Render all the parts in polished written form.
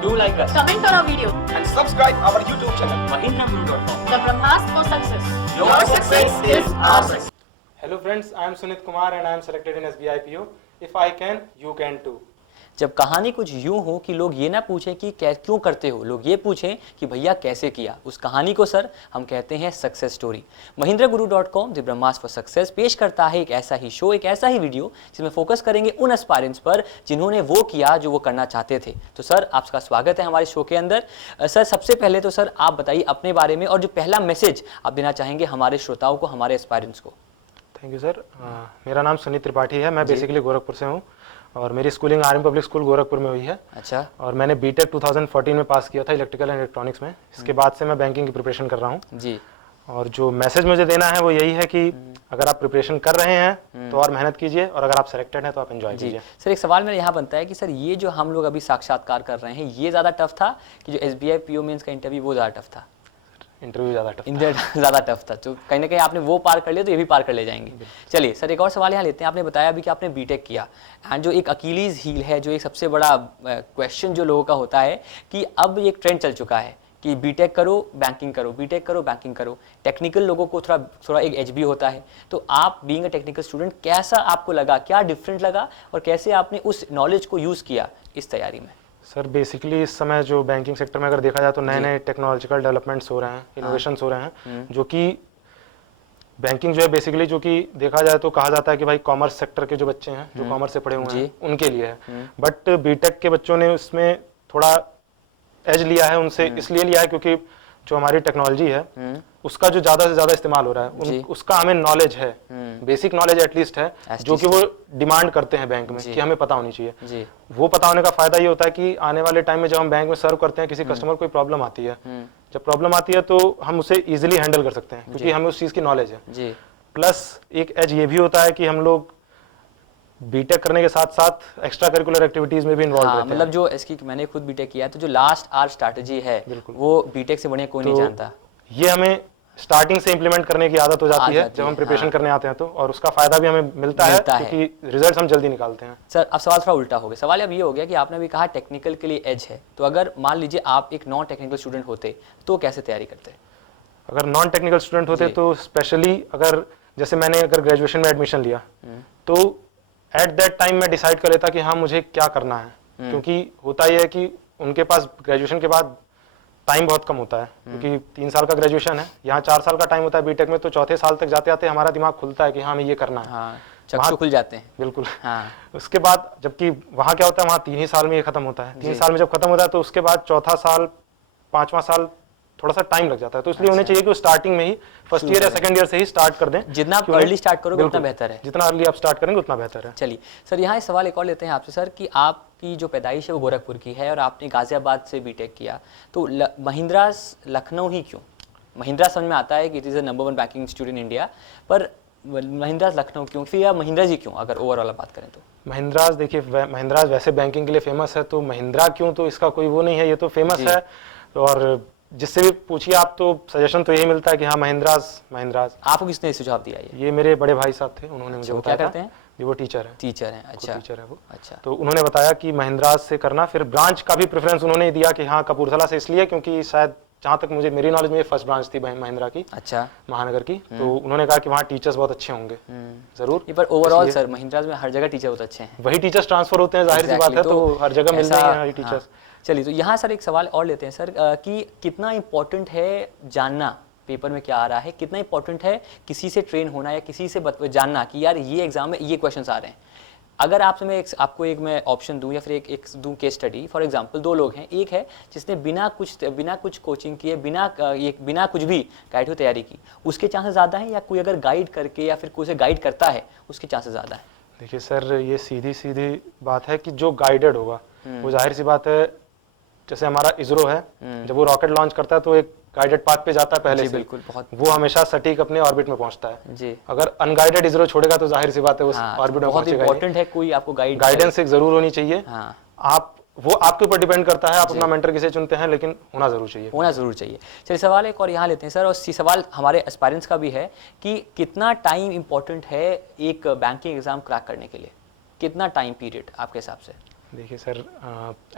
Do like us. Comment on our video. And subscribe our YouTube channel. MahindraGuru.com. The Brahmas for success. Your success is our success. Hello friends, I am Sunit Kumar and I am selected in SBI PO. If I can, you can too. जब कहानी कुछ यूं हो कि लोग ये ना पूछें कि क्यों करते हो, लोग ये पूछें कि भैया कैसे किया, उस कहानी को सर हम कहते हैं success story. MahindraGuru.com the Brahmastra for success पेश करता है एक ऐसा ही शो, एक ऐसा ही वीडियो जिसमें फोकस करेंगे उन एस्पायरेंट्स पर जिन्होंने वो किया जो वो करना चाहते थे। तो सर आपका स्वागत है हमारे शो के अंदर। सर सबसे पहले तो सर आप बताइए अपने बारे में और जो पहला मैसेज आप देना चाहेंगे हमारे श्रोताओं को, हमारे एस्पायरेंट्स को। Thank you sir. मेरा नाम सुनीत त्रिपाठी है, मैं बेसिकली गोरखपुर से हूँ और मेरी schooling army public school Gorakhpur में हुई है। अच्छा। और मैंने बीटेक 2014 में पास किया था इलेक्ट्रिकल एंड इलेक्ट्रॉनिक्स में। इसके बाद से मैं बैंकिंग की प्रिपरेशन कर रहा हूँ जी। और जो मैसेज मुझे देना है वो यही है कि अगर आप प्रिपरेशन कर रहे हैं तो और मेहनत कीजिए और अगर आप सेलेक्टेड हैं तो आप एंजॉय कीजिए। सर एक सवाल मेरा यहाँ बनता है कि सर ये जो हम लोग अभी साक्षात्कार कर रहे हैं ये ज़्यादा टफ था कि जो SBI PO मेंस का इंटरव्यू वो ज़्यादा टफ था? इंटरव्यू ज़्यादा टफ था, तो कहीं ना कहीं आपने वो पार कर लिया तो ये भी पार कर ले जाएंगे। चलिए सर एक और सवाल यहाँ लेते हैं। आपने बताया अभी कि आपने बीटेक किया एंड जो एक अकीलीज हील है, जो एक सबसे बड़ा क्वेश्चन जो लोगों का होता है कि अब एक ट्रेंड चल चुका है कि बीटेक करो बैंकिंग करो, बीटेक करो बैंकिंग करो। टेक्निकल लोगों को थोड़ा एक एज भी होता है, तो आप बीइंग अ टेक्निकल स्टूडेंट कैसा आपको लगा, क्या डिफरेंट लगा और कैसे आपने उस नॉलेज को यूज़ किया इस तैयारी में? सर बेसिकली इस समय जो बैंकिंग सेक्टर में अगर देखा जाए तो नए नए टेक्नोलॉजिकल डेवलपमेंट्स हो रहे हैं, इनोवेशंस हो रहे हैं, जो कि बैंकिंग जो है बेसिकली जो कि देखा जाए तो कहा जाता है कि भाई कॉमर्स सेक्टर के जो बच्चे हैं जो कॉमर्स से पढ़े हुए हैं उनके लिए है। बट बीटेक के बच्चों ने उसमें थोड़ा एज लिया है, उनसे इसलिए लिया है क्योंकि जो हमारी टेक्नोलॉजी है उसका जो ज़्यादा से ज़्यादा इस्तेमाल हो रहा है उसका हमें नॉलेज है, बेसिक नॉलेज एटलीस्ट है जो कि वो डिमांड करते हैं बैंक में कि हमें पता होनी चाहिए। वो पता होने का फायदा ये होता है कि आने वाले टाइम में जब हम बैंक में सर्व करते हैं किसी कस्टमर को कोई प्रॉब्लम आती है, जब प्रॉब्लम आती है तो हम उसे इजीली हैंडल कर सकते हैं क्योंकि हमें उस चीज़ की नॉलेज है। प्लस एक एज ये भी होता है कि हम लोग बीटेक करने के साथ साथ एक्स्ट्रा करिकुलर एक्टिविटीज में भी इन्वॉल्व रहते हैं। मतलब जो इसकी मैंने खुद बीटेक किया है तो जो लास्ट आवर स्ट्रैटेजी है वो बीटेक से बढ़िया कोई नहीं जानता। ये हमें स्टार्टिंग से इंप्लीमेंट करने की आदत हो जाती है जब हम प्रिपरेशन करने आते हैं तो, और उसका फायदा भी हमें मिलता है क्योंकि रिजल्ट हम जल्दी निकालते हैं। सर अब सवाल थोड़ा उल्टा हो गया। सवाल अब ये हो गया कि आपने भी कहा टेक्निकल के लिए एज है, तो अगर मान लीजिए आप एक नॉन टेक्निकल स्टूडेंट होते तो कैसे तैयारी करते? अगर नॉन टेक्निकल स्टूडेंट होते तो स्पेशली अगर जैसे मैंने अगर ग्रेजुएशन में एडमिशन लिया तो एट दैट टाइम मैं डिसाइड कर लेता कि हाँ मुझे क्या करना है, क्योंकि होता यह है कि उनके पास ग्रेजुएशन के बाद टाइम बहुत कम होता है क्योंकि 3 साल का ग्रेजुएशन है, यहाँ 4 साल का टाइम होता है बीटेक में, तो चौथे साल तक जाते आते हमारा दिमाग खुलता है कि हाँ हमें ये करना है। चक्षु खुल जाते हैं बिल्कुल। उसके बाद जबकि वहाँ क्या होता है, वहाँ 3 ही साल में ये खत्म होता है। 3 साल में जब खत्म होता है तो उसके बाद चौथा साल 5वां साल थोड़ा सा टाइम लग जाता है, तो इसलिए उन्हें चाहिए कि वो स्टार्टिंग में ही फर्स्ट ईयर या सेकंड ईयर से ही स्टार्ट कर दें। जितना आप अर्ली स्टार्ट करोगे उतना बेहतर है, जितना अर्ली आप स्टार्ट करेंगे उतना बेहतर है। चलिए सर यहाँ सवाल एक और लेते हैं आपसे सर कि आपकी जो पैदाइश है वो गोरखपुर की है और आपने गाजियाबाद से बीटेक किया, तो महिंद्रास लखनऊ ही क्यों? महिंद्रा समझ में आता है कि it is the number 1 banking institute in India, पर महिंद्रास लखनऊ क्यों, फिर या महिंद्रा जी क्यों अगर ओवरऑल बात करें तो? महिंद्रास देखिए, महिंद्रास वैसे बैंकिंग के लिए फेमस है, तो महिंद्रा क्यों, तो इसका कोई वो नहीं है, ये तो फेमस है और जिससे भी पूछिए आप तो सजेशन तो यही मिलता है कि हाँ महिंद्रास। आपको किसने सुझाव दिया? ये मेरे बड़े भाई साहब थे, उन्होंने मुझे बताया। क्या करते हैं? ये वो टीचर है। अच्छा टीचर है वो। अच्छा। तो उन्होंने बताया कि महिंद्रास से करना, फिर ब्रांच का भी प्रेफरेंस उन्होंने दिया कि हाँ कपूरथला से, इसलिए क्योंकि शायद जहाँ तक मुझे मेरी नॉलेज में फर्स्ट ब्रांच थी महिंद्रा की। अच्छा। महानगर की। तो उन्होंने कहा कि वहाँ टीचर्स बहुत अच्छे होंगे। जरूर। पर ओवरऑल सर महिंद्रा में हर जगह टीचर बहुत अच्छे हैं, वही टीचर्स ट्रांसफर होते हैं, जाहिर सी बात है, तो हर जगह मिलते हैं टीचर्स। चलिए तो यहाँ सर एक सवाल और लेते हैं सर कि कितना इम्पोर्टेंट है जानना पेपर में क्या आ रहा है, कितना इम्पोर्टेंट है किसी से ट्रेन होना या किसी से जानना कि यार ये एग्जाम में ये क्वेश्चंस आ रहे हैं। अगर आपको एक मैं ऑप्शन दूं या फिर एक दूं केस स्टडी, फॉर एग्जांपल 2 लोग हैं, एक है जिसने बिना कुछ कोचिंग किए बिना कुछ भी गाइड हुए तैयारी की, उसके चांसेस ज़्यादा हैं, या कोई अगर गाइड करके या फिर कोई से गाइड करता है उसके चांसेस ज़्यादा हैं? देखिए सर ये सीधी बात है कि जो गाइडेड होगा वो जाहिर सी बात है, जैसे हमारा इसरो है, जब वो रॉकेट लॉन्च करता है तो एक गाइडेड पाथ पे जाता है पहले से, बिल्कुल, वो हमेशा सटीक अपने ऑर्बिट में पहुंचता है जी। अगर अनगाइडेड इसरो छोड़ेगा तो जाहिर सी बात है उस ऑर्बिट में पहुंचेगा। इंपॉर्टेंट है कोई आपको गाइडेंस एक जरूर होनी चाहिए। आप वो आपके ऊपर डिपेंड करता है, आप अपना मेंटर किसे चुनते हैं, लेकिन होना जरूर चाहिए। चलिए सवाल एक और यहाँ लेते हैं सर, और सवाल हमारे एस्पायरेंट्स का भी है कि कितना टाइम इंपॉर्टेंट है एक बैंकिंग एग्जाम क्रैक करने के लिए? कितना टाइम पीरियड आपके हिसाब से? देखिए सर,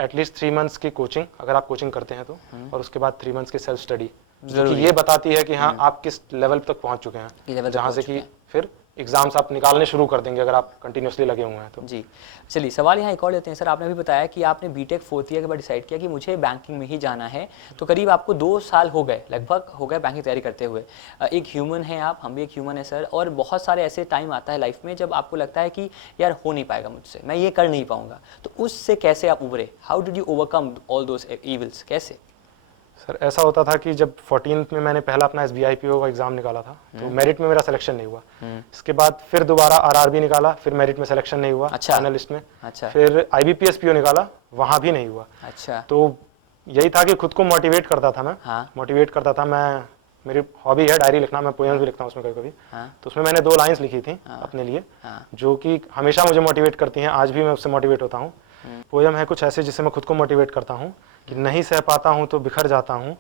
एटलीस्ट 3 मंथ्स की कोचिंग अगर आप कोचिंग करते हैं तो, और उसके बाद 3 मंथ्स की सेल्फ स्टडी, जो कि ये बताती है कि हाँ आप किस लेवल तक पहुंच चुके हैं, जहाँ से कि फिर एग्जाम्स आप निकालने शुरू कर देंगे अगर आप कंटिन्यूसली लगे हुए हैं तो। जी चलिए, सवाल यहाँ एक और लेते हैं सर। आपने भी बताया कि आपने बीटेक 4th ईयर के बाद डिसाइड किया कि मुझे बैंकिंग में ही जाना है, तो करीब आपको 2 साल हो गए, लगभग हो गए बैंकिंग तैयारी करते हुए। एक ह्यूमन है आप, हम भी एक ह्यूमन है सर, और बहुत सारे ऐसे टाइम आता है लाइफ में जब आपको लगता है कि यार हो नहीं पाएगा मुझसे, मैं ये कर नहीं पाऊंगा, तो उससे कैसे आप उभरे? How did you overcome all those evils? कैसे? सर ऐसा होता था कि जब 14th में मैंने पहला अपना SBI PO का एग्जाम निकाला था, तो मेरिट में मेरा सिलेक्शन नहीं हुआ। इसके बाद फिर दोबारा RRB निकाला, फिर मेरिट में सिलेक्शन नहीं हुआ, अच्छा। फाइनल लिस्ट में। अच्छा। फिर IBPS PO निकाला, वहाँ भी नहीं हुआ। अच्छा। तो यही था कि खुद को मोटिवेट करता था मैं। हाँ। मोटिवेट करता था मैं, मेरी हॉबी है डायरी लिखना, मैं पोएम्स भी लिखता हूँ उसमें कभी कभी। हाँ। तो उसमें मैंने 2 लाइन्स लिखी थी अपने लिए, जो कि हमेशा मुझे मोटिवेट करती हैं, आज भी मैं उससे मोटिवेट होता हूँ। पोएम है कुछ ऐसे जिससे मैं खुद को मोटिवेट करता हूँ कि नहीं सह पाता हूँ तो बिखर जाता हूँ,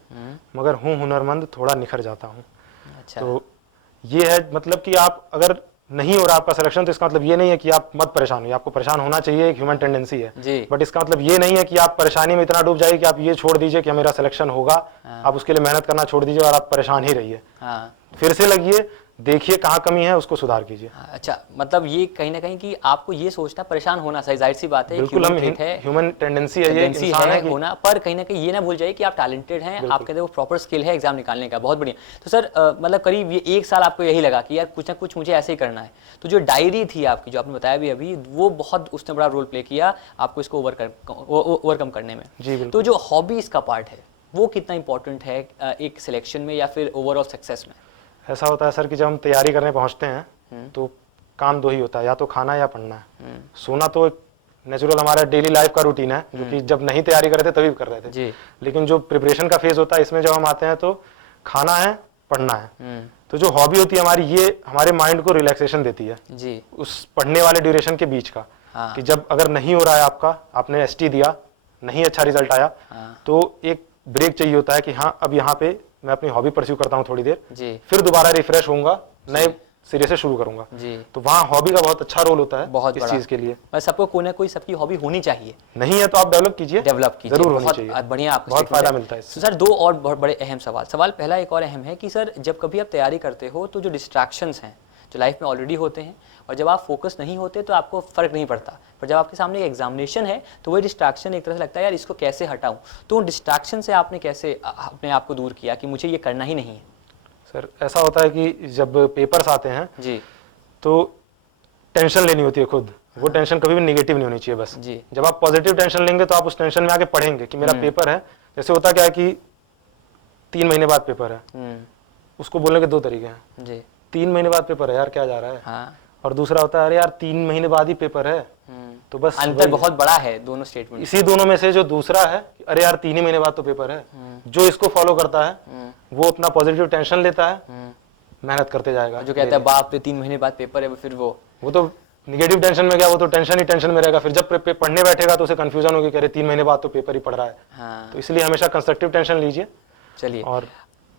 मगर हूँ हुनरमंद थोड़ा निखर जाता हूँ। अच्छा। तो ये है मतलब कि आप अगर नहीं हो रहा आपका सिलेक्शन, तो इसका मतलब ये नहीं है कि आप मत परेशान हो, आपको परेशान होना चाहिए, एक ह्यूमन टेंडेंसी है जी। बट इसका मतलब ये नहीं है कि आप परेशानी में इतना डूब जाइए कि आप ये छोड़ दीजिए कि मेरा सिलेक्शन होगा। आप उसके लिए मेहनत करना छोड़ दीजिए और आप परेशान ही रहिए। हाँ। फिर से लगिए, देखिए कहाँ कमी है, उसको सुधार कीजिए। अच्छा, मतलब ये कहीं ना कहीं कि आपको ये सोचना, परेशान होना सही, जाहिर सी बात है, बिल्कुल, हम ह्यूमन टेंडेंसी है, ये टेंडेंसी इंसान है है होना, पर कहीं ना कहीं ये ना भूल जाइए कि आप टैलेंटेड हैं, आपके अंदर वो प्रॉपर स्किल है एग्जाम निकालने का। बहुत बढ़िया। तो सर मतलब करीब ये 1 साल आपको यही लगा कि यार कुछ ना कुछ मुझे ऐसे ही करना है, तो जो डायरी थी आपकी, जो आपने बताया भी अभी, वो बहुत उसने बड़ा रोल प्ले किया आपको इसको ओवरकम करने में। जी बिल्कुल। तो जो हॉबीज का पार्ट है वो कितना इंपॉर्टेंट है एक सिलेक्शन में या फिर ओवरऑल सक्सेस में? ऐसा होता है सर कि जब हम तैयारी करने पहुंचते हैं तो काम 2 ही होता है, या तो खाना या पढ़ना है। सोना तो एक नेचुरल हमारा डेली लाइफ का रूटीन है, जो कि जब नहीं तैयारी कर रहे थे तभी कर रहे थे जी। लेकिन जो प्रिपरेशन का फेज होता है, इसमें जब हम आते हैं तो खाना है, पढ़ना है। तो जो हॉबी होती है हमारी, ये हमारे माइंड को रिलैक्सेशन देती है जी। उस पढ़ने वाले ड्यूरेशन के बीच का। हाँ। कि जब अगर नहीं हो रहा है आपका, आपने ST दिया, नहीं अच्छा रिजल्ट आया, तो एक ब्रेक चाहिए होता है कि हाँ अब यहाँ पे मैं अपनी हॉबी परस्यू करता हूँ थोड़ी देर, जी। फिर दोबारा रिफ्रेश होऊंगा, नए सिरे से शुरू करूंगा। जी। तो वहाँ हॉबी का बहुत अच्छा रोल होता है बहुत इस बड़ा। चीज के लिए। बस सबको कोई ना कोई सबकी हॉबी होनी चाहिए, नहीं है तो आप डेवलप कीजिए, जरूर होनी बहुत चाहिए। बढ़िया, आपको बहुत फायदा मिलता है इससे। सर 2 और बहुत बड़े अहम सवाल पहला एक और अहम है कि सर जब कभी आप तैयारी करते हो तो जो डिस्ट्रैक्शंस हैं जो लाइफ में ऑलरेडी होते हैं, और जब आप फोकस नहीं होते तो आपको फर्क नहीं पड़ता, पर जब आपके सामने एक एग्जामिनेशन है तो वही डिस्ट्रैक्शन एक तरह से लगता है यार इसको कैसे हटाऊं। तो उन डिस्ट्रैक्शन से आपने कैसे अपने आप को दूर किया कि मुझे ये करना ही नहीं है? सर ऐसा होता है कि जब पेपर्स आते हैं जी। तो टेंशन लेनी होती है खुद, वो टेंशन कभी भी निगेटिव नहीं होनी चाहिए बस। जी। जब आप पॉजिटिव टेंशन लेंगे तो आप उस टेंशन में आके पढ़ेंगे कि मेरा पेपर है। जैसे होता क्या है कि 3 महीने बाद पेपर है, उसको बोलने के 2 तरीके हैं। जी। 3 महीने बाद पेपर है यार, क्या जा रहा है। हाँ। और दूसरा होता है अरे यार 3 महीने बाद ही पेपर है। तो बस अंतर बहुत बड़ा है दोनों स्टेटमेंट। इसी दोनों में से जो दूसरा है, अरे यार 3 ही महीने बाद तो पेपर है, जो इसको फॉलो करता है वो अपना पॉजिटिव टेंशन लेता है, मेहनत करते जाएगा। जो कहता है बाप रे 3 महीने बाद पेपर है, फिर वो तो निगेटिव टेंशन में गया, वो तो टेंशन ही टेंशन में रहेगा। फिर जब पढ़ने बैठेगा तो उसे कंफ्यूजन होगी कि अरे 3 महीने बाद तो पेपर ही पढ़ रहा है। हाँ। तो इसलिए हमेशा कंस्ट्रक्टिव टेंशन लीजिए। चलिए, और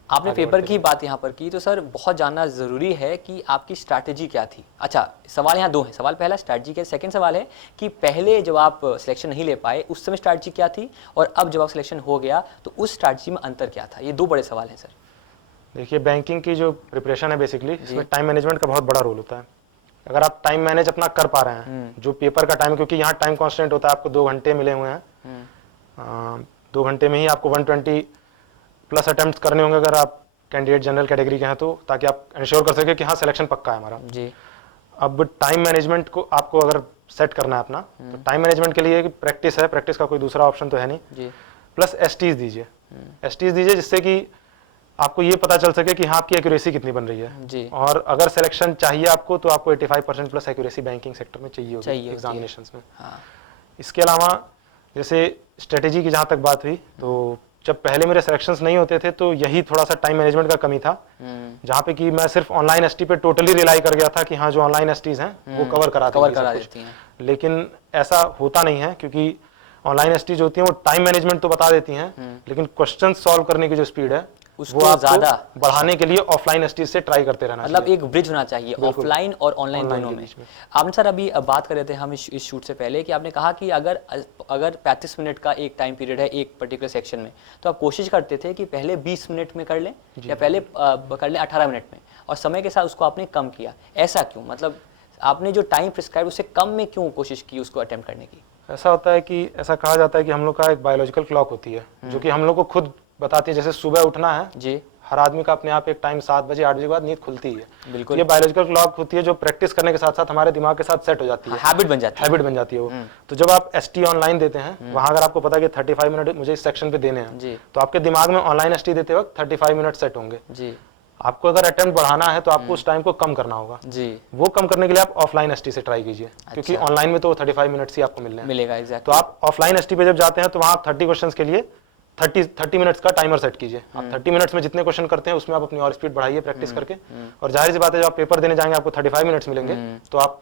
आपने पेपर की बात यहाँ पर की, तो सर बहुत जानना ज़रूरी है कि आपकी स्ट्रैटेजी क्या थी। अच्छा, सवाल यहाँ 2 हैं। सवाल पहला स्ट्रैटेजी का, सेकंड सवाल है कि पहले जब आप सिलेक्शन नहीं ले पाए उस समय स्ट्रैटेजी क्या थी, और अब जब आप सिलेक्शन हो गया तो उस स्ट्रैटेजी में अंतर क्या था? ये 2 बड़े सवाल हैं सर। देखिए, बैंकिंग की जो प्रिपरेशन है बेसिकली, इसमें टाइम मैनेजमेंट का बहुत बड़ा रोल होता है। अगर आप टाइम मैनेज अपना कर पा रहे हैं, जो पेपर का टाइम, क्योंकि यहाँ टाइम कॉन्स्टेंट होता है, आपको 2 घंटे मिले हुए हैं, 2 घंटे में ही आपको 120+ अटेम्प्ट करने होंगे अगर आप कैंडिडेट जनरल कैटेगरी के हैं तो, ताकि आप इंश्योर कर सके कि हाँ सिलेक्शन पक्का है हमारा। जी। अब टाइम मैनेजमेंट को आपको अगर सेट करना है अपना, तो टाइम मैनेजमेंट के लिए प्रैक्टिस है, प्रैक्टिस का कोई दूसरा ऑप्शन तो है नहीं जी। प्लस STs दीजिए। STs दीजिए जिससे कि आपको ये पता चल सके कि हाँ आपकी एक्यूरेसी कितनी बन रही है जी। और अगर सिलेक्शन चाहिए आपको तो आपको 85% प्लस एक्यूरेसी बैंकिंग सेक्टर में चाहिए होगी एग्जामिनेशंस में। हाँ। इसके अलावा जैसे स्ट्रेटेजी की जहाँ तक बात हुई, तो जब पहले मेरे सिलेक्शंस नहीं होते थे तो यही थोड़ा सा टाइम मैनेजमेंट का कमी था, जहाँ पे कि मैं सिर्फ ऑनलाइन ST पे टोटली रिलाई कर गया था कि हाँ जो ऑनलाइन STs हैं वो कवर करा देती हैं। लेकिन ऐसा होता नहीं है, क्योंकि ऑनलाइन ST जो होती हैं वो टाइम मैनेजमेंट तो बता देती हैं, लेकिन क्वेश्चन सॉल्व करने की जो स्पीड है उसको वो आपको ज़्यादा बढ़ाने के लिए ऑफलाइन स्टेज से ट्राई करते रहना मतलब चाहिए। एक ब्रिज होना चाहिए ऑफलाइन और ऑनलाइन Online दोनों के में। बीच में। आपने सर अभी बात कर रहे थे हम इस शूट से पहले कि आपने कहा कि अगर 35 मिनट का एक टाइम पीरियड है एक पर्टिकुलर सेक्शन में, तो आप कोशिश करते थे कि पहले 20 मिनट में कर लें या पहले कर लें 18 मिनट में, और समय के साथ उसको आपने कम किया। ऐसा क्यों? मतलब आपने जो टाइम प्रिस्क्राइब उससे कम में क्यों कोशिश की उसको अटेम्प्ट करने की? ऐसा होता है कि ऐसा कहा जाता है कि हम लोग का एक बायोलॉजिकल क्लॉक होती है जो कि हम लोग को खुद बताती है। जैसे सुबह उठना है, जी हर आदमी का अपने आप एक टाइम 7 बजे 8 बजे के बाद नींद खुलती है। बिल्कुल। ये बायोलॉजिकल क्लॉक होती है जो प्रैक्टिस करने के साथ साथ हमारे दिमाग के साथ सेट हो जाती है, हैबिट बन जाती है। हैबिट बन जाती है वो। तो जब आप एसटी ऑनलाइन देते हैं, वहां अगर आपको पता है कि 35 मिनट मुझे इस सेक्शन पे देने हैं, जी तो आपके दिमाग में ऑनलाइन एसटी देते वक्त 35 मिनट सेट होंगे। जी आपको अगर अटेम्प्ट बढ़ाना है तो आपको उस टाइम को कम करना होगा। जी वो कम करने के लिए आप ऑफलाइन एसटी से ट्राई कीजिए, क्योंकि ऑनलाइन में तो 35 मिनट्स ही आपको मिलने हैं। मिलेगा तो एग्जैक्टली। आप ऑफलाइन एसटी पे जब जाते हैं तो वहाँ आप 30 क्वेश्चंस के लिए 30 मिनट्स का टाइमर सेट कीजिए। आप 30 मिनट्स में जितने क्वेश्चन करते हैं उसमें आप अपनी और स्पीड बढ़ाइए प्रैक्टिस करके। और जाहिर सी बात है जब आप पेपर देने जाएंगे आपको 35 मिनट्स मिलेंगे, तो आप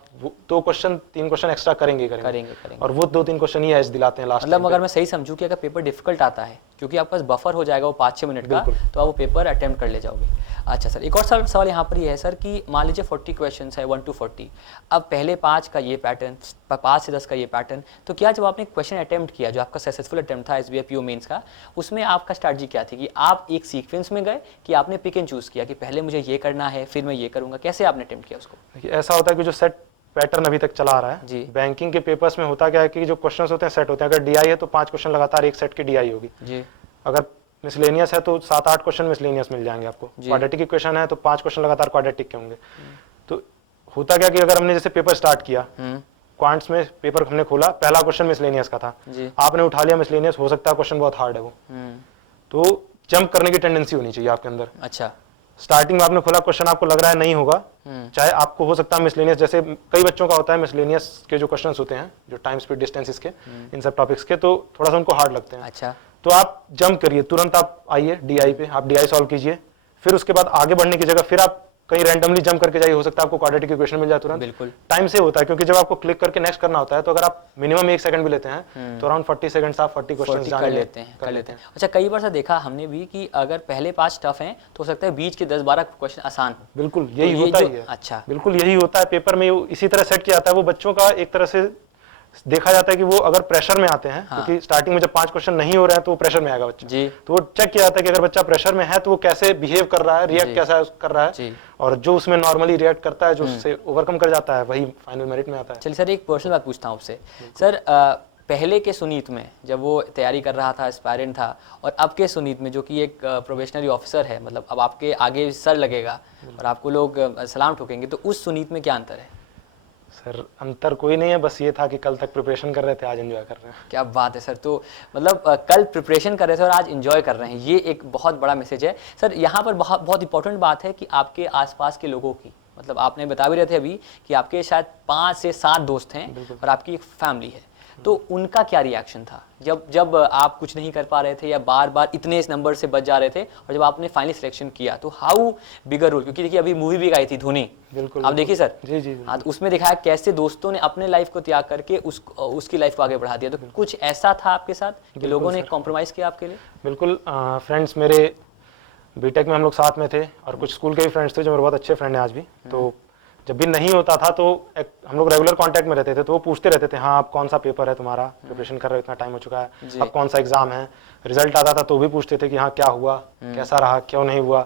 3 क्वेश्चन एक्स्ट्रा करेंगे ही करेंगे। और वो 2-3 क्वेश्चन ही एज दिलाते हैं लास्ट मतलब अगर मैं सही समझूं कि अगर पेपर डिफिकल्ट आता है क्योंकि आपके पास बफर हो जाएगा वो 5-6 मिनट का, तो आप वो पेपर अटेम्प्ट कर ले जाओगे। अच्छा सर, एक और सवाल यहाँ पर ये है सर कि मान लीजिए 40 क्वेश्चन है 1 to 40, अब पहले 5 का ये पैटर्न, 5 से 10 का ये पैटर्न, तो क्या जब आपने क्वेश्चन अटेम्प्ट किया जो आपका सक्सेसफुल अटेम्प्ट था SBI PO मेंस का, उसमें आपका स्ट्रैटेजी क्या थी कि आप एक सीक्वेंस में गए कि आपने पिक एंड चूज किया कि पहले मुझे ये करना है फिर मैं ये करूँगा? कैसे आपने अटेम्प्ट किया उसको? ऐसा होता है कि जो सेट पैटर्न अभी तक चला आ रहा है जी। बैंकिंग के पेपर्स में होता क्या है कि जो क्वेश्चंस होते हैं सेट होते हैं। अगर DI है तो 5 क्वेश्चन लगातार एक सेट की DI होगी। जी अगर मिसलेनियस है तो 7-8 क्वेश्चन मिसलेनियस मिल जाएंगे आपको। क्वाड्रेटिक इक्वेशन है तो 5 क्वेश्चन लगातार क्वाड्रेटिक के होंगे। तो होता क्या कि अगर हमने जैसे पेपर स्टार्ट किया, क्वांट्स में पेपर हमने खोला, पहला क्वेश्चन मिसलेनियस का था, जी आपने उठा लिया मिसलेनियस, हो सकता है क्वेश्चन बहुत हार्ड है वो, तो जंप करने की टेंडेंसी होनी चाहिए आपके अंदर। अच्छा स्टार्टिंग में आपने खोला, क्वेश्चन आपको लग रहा है नहीं होगा, चाहे आपको हो सकता है मिसलेनियस, जैसे कई बच्चों का होता है मिसलेनियस के जो क्वेश्चंस होते हैं जो टाइम स्पीड डिस्टेंस इसके इन सब टॉपिक्स के, तो थोड़ा सा उनको हार्ड लगते हैं। अच्छा तो आप जंप करिए, तुरंत आप आइए DI पे, आप DI सॉल्व कीजिए, फिर उसके बाद आगे बढ़ने की जगह फिर आप कहीं रैंडमली जंप करके जाइए, हो सकता है आपको क्वाड्रेटिक इक्वेशन मिल जाए तुरंत। बिल्कुल। टाइम से होता है क्योंकि जब आपको क्लिक करके नेक्स्ट करना होता है तो अगर आप मिनिमम 1 सेकंड भी लेते हैं तो अराउंड 40 सेकंड्स आप 40 क्वेश्चंस कर लेते हैं। अच्छा, कई बार से देखा हमने भी कि अगर पहले 5 टफ हैं तो हो सकता है बीच के 10-12 क्वेश्चन आसान हो। बिल्कुल यही ये होता जो- ही है। अच्छा। बिल्कुल यही होता है पेपर में, इसी तरह सेट किया जाता है। वो बच्चों का एक तरह से देखा जाता है कि वो अगर प्रेशर में आते हैं, क्योंकि स्टार्टिंग में जब 5 क्वेश्चन नहीं हो रहे हैं तो वो प्रेशर में आएगा बच्चा, जी तो वो चेक किया जाता है कि अगर बच्चा प्रेशर में है तो वो कैसे बिहेव कर रहा है, रिएक्ट कैसा कर रहा जी। है, और जो उसमें नॉर्मली रिएक्ट करता है, जो उससे ओवरकम कर जाता है, वही फाइनल मेरिट में आता है। चलिए सर, एक पर्सनल बात पूछता हूँ आपसे सर। पहले के सुनीत में जब वो तैयारी कर रहा था, एस्पायरेंट था, और अब के सुनीत में जो कि एक प्रोबेशनरी ऑफिसर है, मतलब अब आपके आगे सर लगेगा और आपको लोग सलाम ठोकेंगे, तो उस सुनीत में क्या अंतर है? सर अंतर कोई नहीं है, बस ये था कि कल तक प्रिपरेशन कर रहे थे, आज एंजॉय कर रहे हैं। क्या बात है सर। तो मतलब कल प्रिपरेशन कर रहे थे और आज एंजॉय कर रहे हैं, ये एक बहुत बड़ा मैसेज है सर। यहाँ पर बहुत इंपॉर्टेंट बात है कि आपके आसपास के लोगों की, मतलब आपने बता भी रहे थे अभी कि आपके शायद 5 से 7 दोस्त हैं और आपकी एक फैमिली है, तो उनका क्या रिएक्शन था जब आप कुछ नहीं कर पा रहे थे या बार बार इतने इस नंबर से बच जा रहे थे, और जब आपने फाइनली सिलेक्शन किया तो हाउ बिगर रोल, क्योंकि देखिए अभी मूवी भी आई थी धोनी, बिल्कुल आप देखिए सर। जी जी हाँ, तो उसमें दिखाया कैसे दोस्तों ने अपने लाइफ को त्याग करके उसकी लाइफ को आगे बढ़ा दिया। तो कुछ ऐसा था आपके साथ कि लोगों ने कॉम्प्रोमाइज़ किया आपके लिए? बिल्कुल। फ्रेंड्स मेरे बीटेक में हम लोग साथ में थे और कुछ स्कूल के भी फ्रेंड्स थे जो मेरे बहुत अच्छे फ्रेंड हैं आज भी। तो जब भी नहीं होता था तो हम लोग रेगुलर कांटेक्ट में रहते थे, तो वो पूछते रहते थे, हाँ आप कौन सा पेपर है तुम्हारा, प्रिपरेशन कर रहे हो, इतना टाइम हो चुका है, अब कौन सा एग्जाम है। रिजल्ट आता था तो भी पूछते थे कि हाँ क्या हुआ, कैसा रहा, क्यों नहीं हुआ।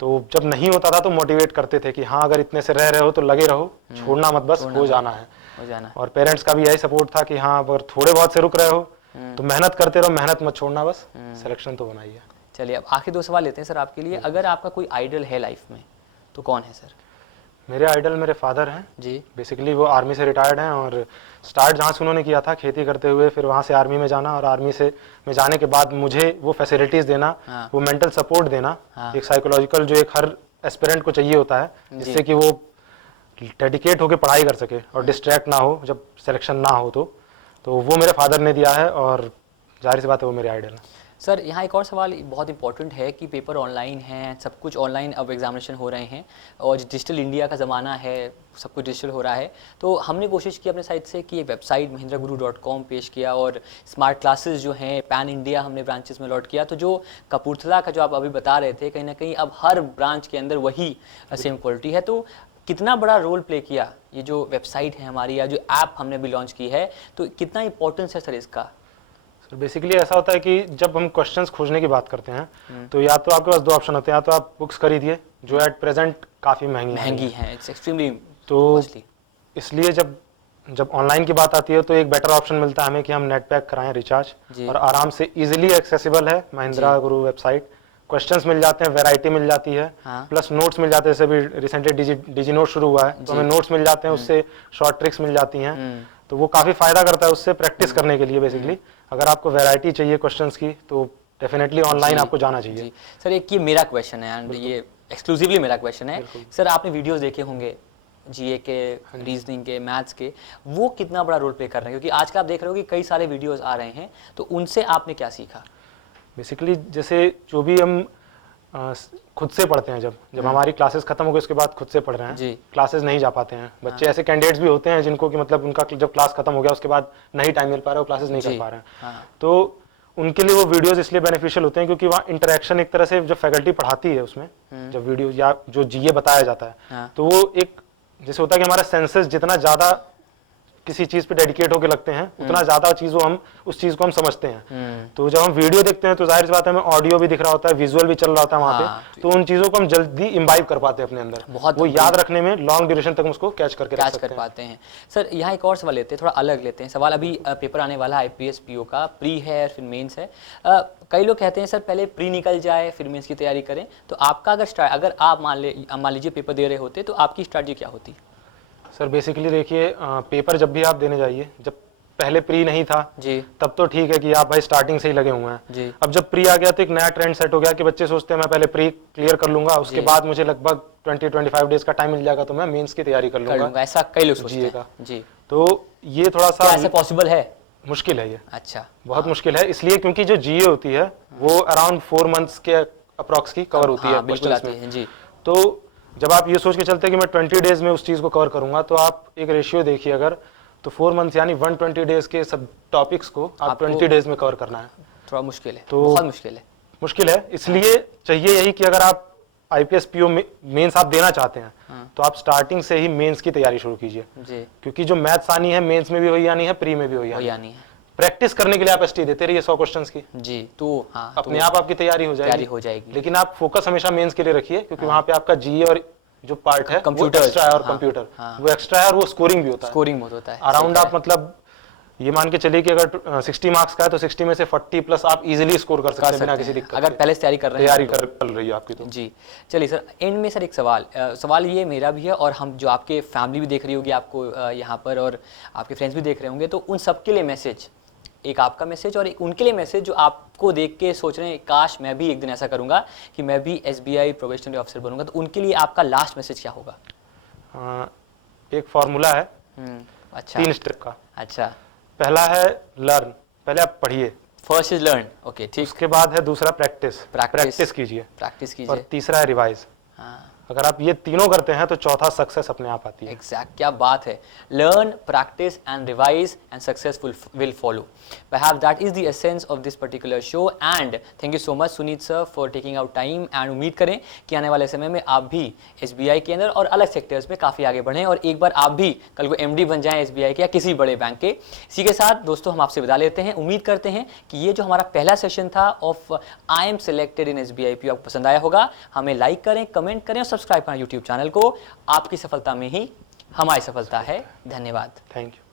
तो जब नहीं होता था तो मोटिवेट करते थे कि हाँ अगर इतने से रह रहे हो तो लगे रहो, छोड़ना मत, बस हो जाना है। और पेरेंट्स का भी यही सपोर्ट था कि हाँ अगर थोड़े बहुत से रुक रहे हो तो मेहनत करते रहो, मेहनत मत छोड़ना, बस सिलेक्शन तो होना ही है। चलिए, अब आखिरी 2 सवाल लेते हैं सर आपके लिए। अगर आपका कोई आइडल है लाइफ में तो कौन है सर? मेरे आइडल मेरे फादर हैं जी। बेसिकली वो आर्मी से रिटायर्ड हैं, और स्टार्ट जहाँ से उन्होंने किया था खेती करते हुए, फिर वहाँ से आर्मी में जाना, और आर्मी से में जाने के बाद मुझे वो फैसिलिटीज़ देना, वो मेंटल सपोर्ट देना, एक साइकोलॉजिकल जो एक हर एस्पिरेंट को चाहिए होता है, जिससे कि वो डेडिकेट होकर पढ़ाई कर सके और डिस्ट्रैक्ट ना हो जब सिलेक्शन ना हो। तो वो मेरे फादर ने दिया है, और जाहिर सी बात है वो मेरे आइडल हैं। सर यहाँ एक और सवाल बहुत इंपॉर्टेंट है कि पेपर ऑनलाइन है, सब कुछ ऑनलाइन अब एग्जामिनेशन हो रहे हैं और डिजिटल इंडिया का ज़माना है, सब कुछ डिजिटल हो रहा है। तो हमने कोशिश की अपने साइड से कि एक वेबसाइट mahindraguru.com पेश किया और स्मार्ट क्लासेस जो हैं पैन इंडिया हमने ब्रांचेस में लॉट किया। तो जो कपूरथला का जो आप अभी बता रहे थे, कहीं ना कहीं अब हर ब्रांच के अंदर वही सेम क्वालिटी है। तो कितना बड़ा रोल प्ले किया ये जो वेबसाइट है हमारी या जो ऐप हमने अभी लॉन्च की है, तो कितना इंपॉर्टेंस है सर इसका? सर बेसिकली ऐसा होता है कि जब हम क्वेश्चंस खोजने की बात करते हैं तो या तो आपके पास दो ऑप्शन होते हैं, या तो आप बुक्स खरीदिए जो एट प्रेजेंट काफ़ी महंगी हैं, इट्स एक्सट्रीमली तो इसलिए जब ऑनलाइन की बात आती है तो एक बेटर ऑप्शन मिलता है हमें कि हम नेट पैक कराएं रिचार्ज और आराम से इजीली एक्सेसिबल है महिंद्रा गुरु वेबसाइट। क्वेश्चंस मिल जाते हैं, वैरायटी मिल जाती है, प्लस नोट्स मिल जाते हैं। जैसे भी रिसेंटली डिजी नोट शुरू हुआ है तो हमें नोट्स मिल जाते हैं, उससे शॉर्ट ट्रिक्स मिल जाती हैं, तो वो काफ़ी फायदा करता है उससे प्रैक्टिस करने के लिए। बेसिकली अगर आपको वैरायटी चाहिए क्वेश्चंस की तो डेफिनेटली ऑनलाइन आपको जाना चाहिए। सर एक ये मेरा क्वेश्चन है एंड ये एक्सक्लूसिवली मेरा क्वेश्चन है सर, आपने वीडियोस देखे होंगे जीए के, रीजनिंग के, मैथ्स के, वो कितना बड़ा रोल प्ले कर रहे हैं? क्योंकि आजकल आप देख रहे हो कि कई सारे वीडियोस आ रहे हैं, तो उनसे आपने क्या सीखा? बेसिकली जैसे जो भी हम खुद से पढ़ते हैं, जब हमारी क्लासेस खत्म हो गई उसके बाद खुद से पढ़ रहे हैं, क्लासेस नहीं जा पाते हैं बच्चे, ऐसे कैंडिडेट्स भी होते हैं जिनको कि मतलब उनका जब क्लास खत्म हो गया उसके बाद नहीं टाइम मिल पा रहा है, वो क्लासेस नहीं कर पा रहे हैं, तो उनके लिए वो वीडियोस इसलिए बेनिफिशियल होते हैं क्योंकि वहाँ इंटरेक्शन एक तरह से जब फैकल्टी पढ़ाती है उसमें, जब वीडियो या जो जीए बताया जाता है तो वो एक जैसे होता है कि हमारा सेंसेस जितना ज़्यादा किसी चीज पे डेडिकेट होकर लगते हैं उतना ज्यादा उस चीज को हम समझते हैं। तो जब हम वीडियो देखते हैं तो जाहिर सी बात है हमें ऑडियो भी दिख रहा होता है, विजुअल भी चल रहा होता है वहाँ पे, तो उन चीजों को हम जल्दी इम्बाइब कर पाते हैं अपने अंदर, वो याद रखने में लॉन्ग ड्यूरेशन तक उसको कैच कर पाते हैं। सर यहाँ एक और सवाल लेते हैं, थोड़ा अलग लेते हैं सवाल। अभी पेपर आने वाला है IPS PO का, प्री है फिर मेंस है। कई लोग कहते हैं सर पहले प्री निकल जाए फिर मेंस की तैयारी करें, तो आपका अगर आप मान लीजिए पेपर दे रहे होते तो आपकी स्ट्रैटेजी क्या होती? सर बेसिकली देखिए, पेपर जब भी आप देने जाइए, जब पहले प्री नहीं था जी तब तो ठीक है कि आप भाई स्टार्टिंग से ही लगे हुए हैं जी। अब जब प्री आ गया तो एक नया ट्रेंड सेट हो गया कि बच्चे सोचते हैं मैं पहले प्री क्लियर कर लूंगा, उसके बाद मुझे लगभग 20-25 डेज का टाइम मिल जाएगा तो मैं मेंस की तैयारी कर लूंगा। ऐसा कई लोग सोचते हैं जी। तो ये थोड़ा सा ऐसे पॉसिबल है? मुश्किल है ये। अच्छा, बहुत मुश्किल है, इसलिए क्योंकि जो जीए होती है वो अराउंड 4 मंथ्स के अप्रॉक्स की कवर होती है क्वेश्चंस में जी। तो जब आप ये सोच के चलते हैं कि मैं 20 डेज में उस चीज को कवर करूंगा, तो आप एक रेशियो देखिए, अगर तो 4 मंथ्स यानी 120 डेज के सब टॉपिक्स को आप 20 डेज में कवर करना है, थोड़ा मुश्किल है, तो बहुत मुश्किल है। इसलिए चाहिए यही कि अगर आप IPS PO मेंस आप देना चाहते हैं तो आप स्टार्टिंग से ही मेंस की तैयारी शुरू कीजिए, क्योंकि जो मैथ्स आनी है मेंस में भी वही आनी है, प्री में भी वही आनी है। प्रैक्टिस करने के लिए आप ST देते रहिए 100 क्वेश्चंस की जी, तो अपने आप आपकी तैयारी हो जाएगी। लेकिन आप फोकस हमेशा मेंस के लिए रखिए, क्योंकि वहां पे आपका जीए और जो पार्ट है कंप्यूटर एक्स्ट्रा है, और कंप्यूटर वो एक्स्ट्रा है और वो स्कोरिंग भी होता है। अराउंड आप मतलब ये मान के चलिए कि अगर 60 मार्क्स का है तो 60 में से 40 प्लस आप इजीली स्कोर कर सकते हैं बिना किसी दिक्कत, अगर पहले से तैयारी कर रही है आपकी तो जी। चलिए सर, एंड में सर एक सवाल ये मेरा भी है, और हम जो आपके फैमिली भी देख रही होगी आपको यहाँ पर, और आपके फ्रेंड्स भी देख रहे होंगे, तो उन सबके लिए मैसेज, एक आपका मैसेज और एक उनके लिए मैसेज जो आपको देख के सोच रहे हैं काश मैं भी एक दिन ऐसा करूंगा कि मैं भी SBI प्रोबेशनरी ऑफिसर बनूंगा, तो उनके लिए आपका लास्ट मैसेज क्या होगा? एक फॉर्मूला है अच्छा 3 स्टेप का। अच्छा, पहला है लर्न, पहले आप पढ़िए, फर्स्ट इज लर्न, ओके ठीक। उसके बाद है दूसरा प्रैक्टिस कीजिए, और तीसरा है रिवाइज। अगर आप ये तीनों करते हैं तो चौथा सक्सेस अपने आप आती है। एग्जैक्ट, क्या बात है। Learn, practice and revise and success will follow. Perhaps that is the essence of this particular show, and thank you so much Sunit sir for taking out time, and उम्मीद करें कि आने वाले समय में आप भी SBI के अंदर और अलग सेक्टर्स में काफ़ी आगे बढ़ें, और एक बार आप भी कल को MD बन जाएं SBI के या किसी बड़े बैंक के। इसी के साथ दोस्तों हम आपसे विदा लेते हैं। उम्मीद करते हैं कि ये जो हमारा पहला सेशन था of I am selected in SBI PO आपको पसंद आया होगा। हमें लाइक करें, कमेंट करें और सब्सक्राइब करें YouTube चैनल को। आपकी सफलता में ही हमारी सफलता है। धन्यवाद। Thank you.